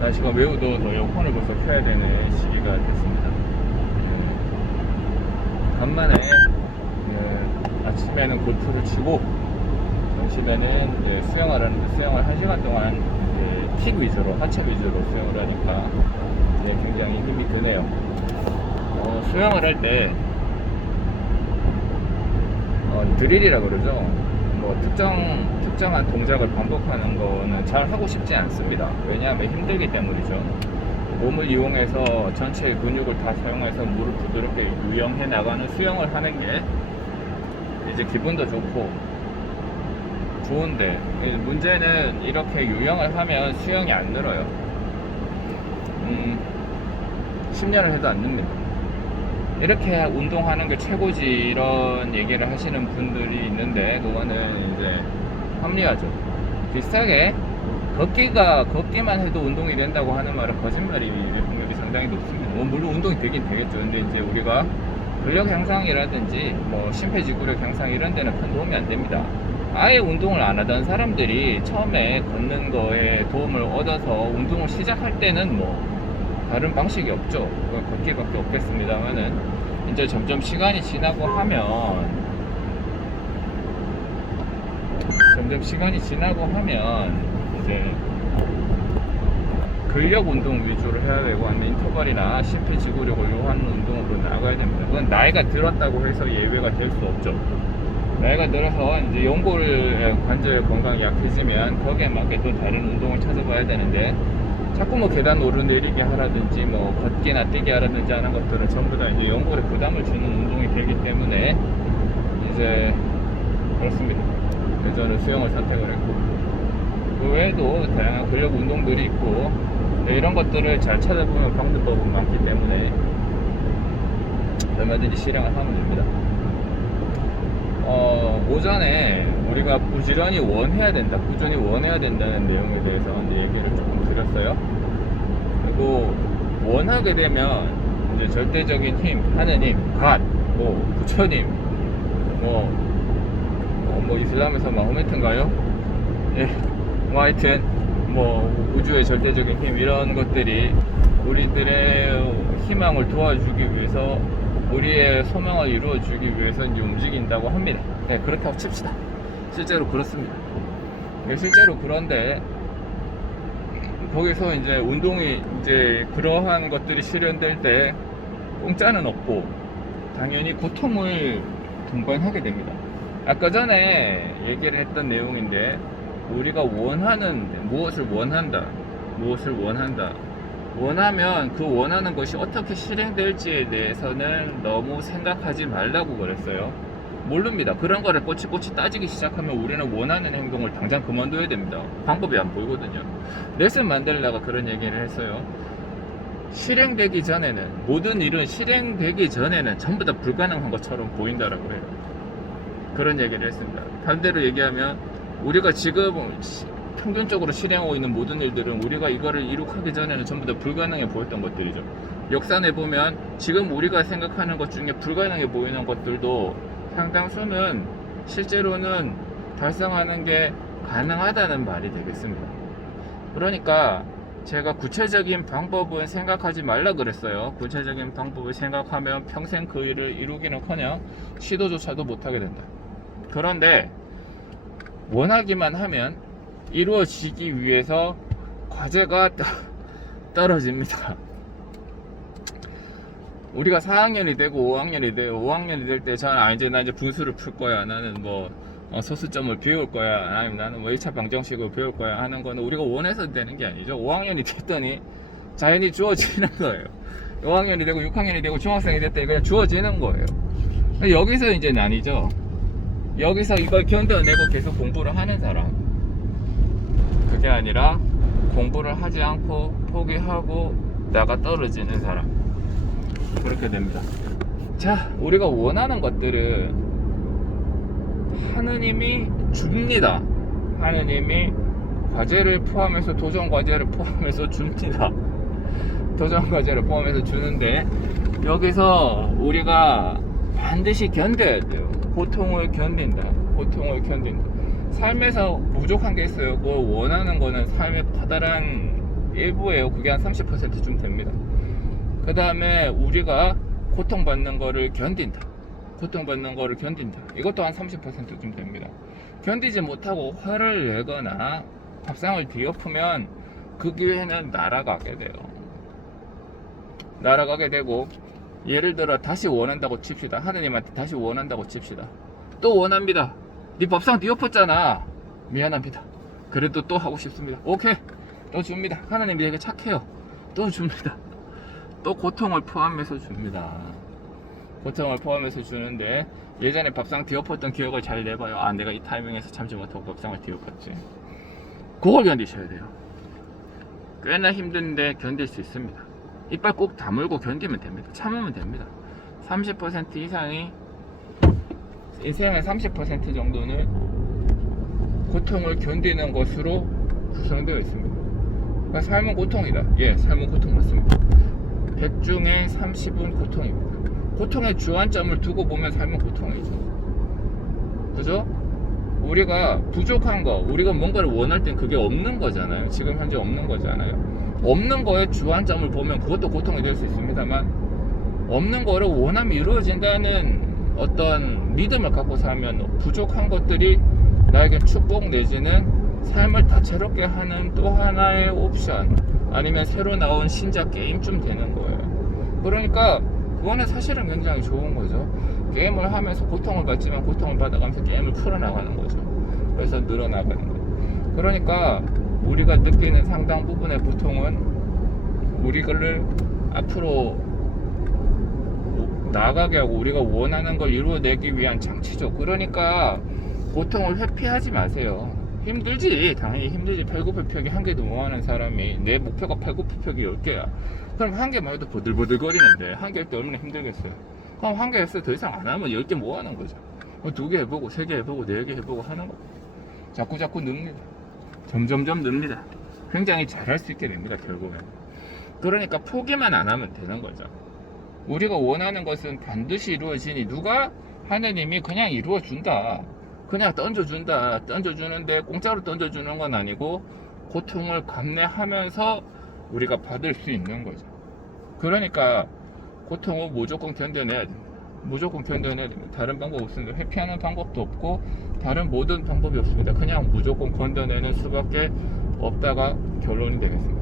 날씨가 매우 더워서 에어컨을 벌써 켜야 되는 시기가 됐습니다. 간만에 아침에는 골프를 치고 점심에는 수영을 하는데, 수영을 1시간 동안 킥 위주로, 하체 위주로 수영을 하니까 굉장히 힘이 드네요. 수영을 할 때 드릴이라 그러죠. 뭐 특정한 동작을 반복하는 거는 잘 하고 싶지 않습니다. 왜냐하면 힘들기 때문이죠. 몸을 이용해서 전체 근육을 다 사용해서 물을 부드럽게 유영해 나가는 수영을 하는 게 이제 기분도 좋고 좋은데, 문제는 이렇게 유영을 하면 수영이 안 늘어요. 10년을 해도 안 늡니다. 이렇게 운동하는 게 최고지, 이런 얘기를 하시는 분들이 있는데, 그거는 이제 합리화죠. 비슷하게 걷기만 해도 운동이 된다고 하는 말은 거짓말일 확률이 상당히 높습니다. 물론 운동이 되긴 되겠죠. 근데 이제 우리가 근력 향상이라든지 뭐 심폐지구력 향상 이런 데는 큰 도움이 안 됩니다. 아예 운동을 안 하던 사람들이 처음에 걷는 거에 도움을 얻어서 운동을 시작할 때는 뭐 다른 방식이 없죠. 걷기밖에 없겠습니다만은, 이제 점점 시간이 지나고 하면 이제 근력 운동 위주로 해야 되고, 아니면 인터벌이나 심폐지구력을 요하는 운동으로 나가야 됩니다. 그건 나이가 들었다고 해서 예외가 될 수 없죠. 나이가 들어서 이제 연골 관절 건강이 약해지면 거기에 맞게 또 다른 운동을 찾아봐야 되는데, 자꾸 뭐 계단 오르내리기 하라든지 뭐 걷기나 뛰기 하라든지 하는 것들은 전부 다 이제 연골에 부담을 주는 운동이 되기 때문에 이제 그렇습니다. 그래서 저는 수영을 선택을 했고, 그 외에도 다양한 근력 운동들이 있고, 이런 것들을 잘 찾아보면 방법은 많기 때문에 얼마든지 실행을 하면 됩니다. 오전에 우리가 꾸준히 원해야 된다는 내용에 대해서 얘기를 조금 드렸어요. 그리고 원하게 되면 이제 절대적인 힘, 하느님, 갓, 뭐 부처님, 뭐 이슬람에서 마호메트인가요? 예, 뭐 하여튼 뭐 우주의 절대적인 힘, 이런 것들이 우리들의 희망을 도와주기 위해서, 우리의 소망을 이루어주기 위해서 이제 움직인다고 합니다. 네, 그렇다고 칩시다. 실제로 그렇습니다. 네, 실제로 그런데 거기서 이제 운동이 이제 그러한 것들이 실현될 때 공짜는 없고 당연히 고통을 동반하게 됩니다. 아까 전에 얘기를 했던 내용인데, 우리가 무엇을 원하면 그 원하는 것이 어떻게 실행될지에 대해서는 너무 생각하지 말라고 그랬어요. 모릅니다. 그런 거를 꼬치꼬치 따지기 시작하면 우리는 원하는 행동을 당장 그만둬야 됩니다. 방법이 안 보이거든요. 넬슨 만델라가 그런 얘기를 했어요. 모든 일은 실행되기 전에는 전부 다 불가능한 것처럼 보인다라고 해요. 그런 얘기를 했습니다. 반대로 얘기하면, 우리가 지금 평균적으로 실행하고 있는 모든 일들은 우리가 이거를 이룩하기 전에는 전부 다 불가능해 보였던 것들이죠. 역산해 보면 지금 우리가 생각하는 것 중에 불가능해 보이는 것들도 상당수는 실제로는 달성하는 게 가능하다는 말이 되겠습니다. 그러니까 제가 구체적인 방법은 생각하지 말라 그랬어요. 구체적인 방법을 생각하면 평생 그 일을 이루기는커녕 시도조차도 못하게 된다. 그런데 원하기만 하면 이루어지기 위해서 과제가 떨어집니다. 우리가 4학년이 되고 5학년이 될 때 나 이제 분수를 풀 거야, 나는 뭐 소수점을 배울 거야, 아니면 나는 뭐 1차 방정식을 배울 거야 하는 거는 우리가 원해서 되는 게 아니죠. 5학년이 됐더니 자연히 주어지는 거예요. 5학년이 되고 6학년이 되고 중학생이 됐더니 그냥 주어지는 거예요. 여기서 이제 나뉘죠. 여기서 이걸 견뎌내고 계속 공부를 하는 사람, 그게 아니라 공부를 하지 않고 포기하고 나가 떨어지는 사람, 그렇게 됩니다. 자, 우리가 원하는 것들은 하느님이 줍니다. 하느님이 과제를 포함해서, 도전 과제를 포함해서 줍니다. 도전 과제를 포함해서 주는데, 여기서 우리가 반드시 견뎌야 돼요. 고통을 견딘다. 삶에서 부족한 게 있어요. 그걸 원하는 거는 삶의 커다란 일부예요. 그게 한 30%쯤 됩니다. 그 다음에 우리가 고통받는 거를 견딘다. 고통받는 거를 견딘다. 이것도 한 30%쯤 됩니다. 견디지 못하고 화를 내거나 밥상을 뒤엎으면 그 기회는 날아가게 돼요. 날아가게 되고, 예를 들어 다시 원한다고 칩시다. 하느님한테 다시 원한다고 칩시다. 또 원합니다. 네 밥상 뒤엎었잖아. 미안합니다. 그래도 또 하고 싶습니다. 오케이, 또 줍니다. 하느님이 되게 착해요. 또 줍니다. 또 고통을 포함해서 줍니다. 고통을 포함해서 주는데, 예전에 밥상 뒤엎었던 기억을 잘 내봐요. 아, 내가 이 타이밍에서 참지 못하고 밥상을 뒤엎었지. 그걸 견디셔야 돼요. 꽤나 힘든데 견딜 수 있습니다. 이빨 꼭 다물고 견디면 됩니다. 참으면 됩니다. 30% 이상이, 인생의 30% 정도는 고통을 견디는 것으로 구성되어 있습니다. 그러니까 삶은 고통이다. 예, 삶은 고통 맞습니다. 100 중에 30은 고통입니다. 고통의 주안점을 두고 보면 삶은 고통이죠. 그죠? 우리가 부족한 거, 우리가 뭔가를 원할 땐 그게 없는 거잖아요. 지금 현재 없는 거잖아요. 없는 거에 주안점을 보면 그것도 고통이 될 수 있습니다만, 없는 거를 원하면 이루어진다는 어떤 믿음을 갖고 살면 부족한 것들이 나에게 축복 내지는 삶을 다채롭게 하는 또 하나의 옵션, 아니면 새로 나온 신작 게임쯤 되는 거예요. 그러니까 그거는 사실은 굉장히 좋은 거죠. 게임을 하면서 고통을 받지만 고통을 받아가면서 게임을 풀어나가는 거죠. 그래서 늘어나가는 거예요. 그러니까 우리가 느끼는 상당 부분의 고통은 우리를 앞으로 나아가게 하고 우리가 원하는 걸 이루어내기 위한 장치죠. 그러니까 고통을 회피하지 마세요. 힘들지. 당연히 힘들지. 팔굽혀펴기 한 개도 못 하는 사람이, 내 목표가 팔굽혀펴기 10개야. 그럼 한 개만 해도 보들보들거리는데 한 개 할 때 얼마나 힘들겠어요. 그럼 한 개 했어요. 더 이상 안 하면 10개 뭐 하는 거죠. 2개 해보고 3개 해보고 4개 해보고 하는 거. 자꾸 늡니다. 점점점 늡니다. 굉장히 잘할 수 있게 됩니다. 결국엔. 그러니까 포기만 안 하면 되는 거죠. 우리가 원하는 것은 반드시 이루어지니, 누가? 하느님이 그냥 이루어준다. 그냥 던져준다. 던져주는데 공짜로 던져주는 건 아니고 고통을 감내하면서 우리가 받을 수 있는 거죠. 그러니까 고통을 무조건 견뎌내야 됩니다. 무조건 견뎌내야 됩니다. 다른 방법 없습니다. 회피하는 방법도 없고 다른 모든 방법이 없습니다. 그냥 무조건 견뎌내는 수밖에 없다가 결론이 되겠습니다.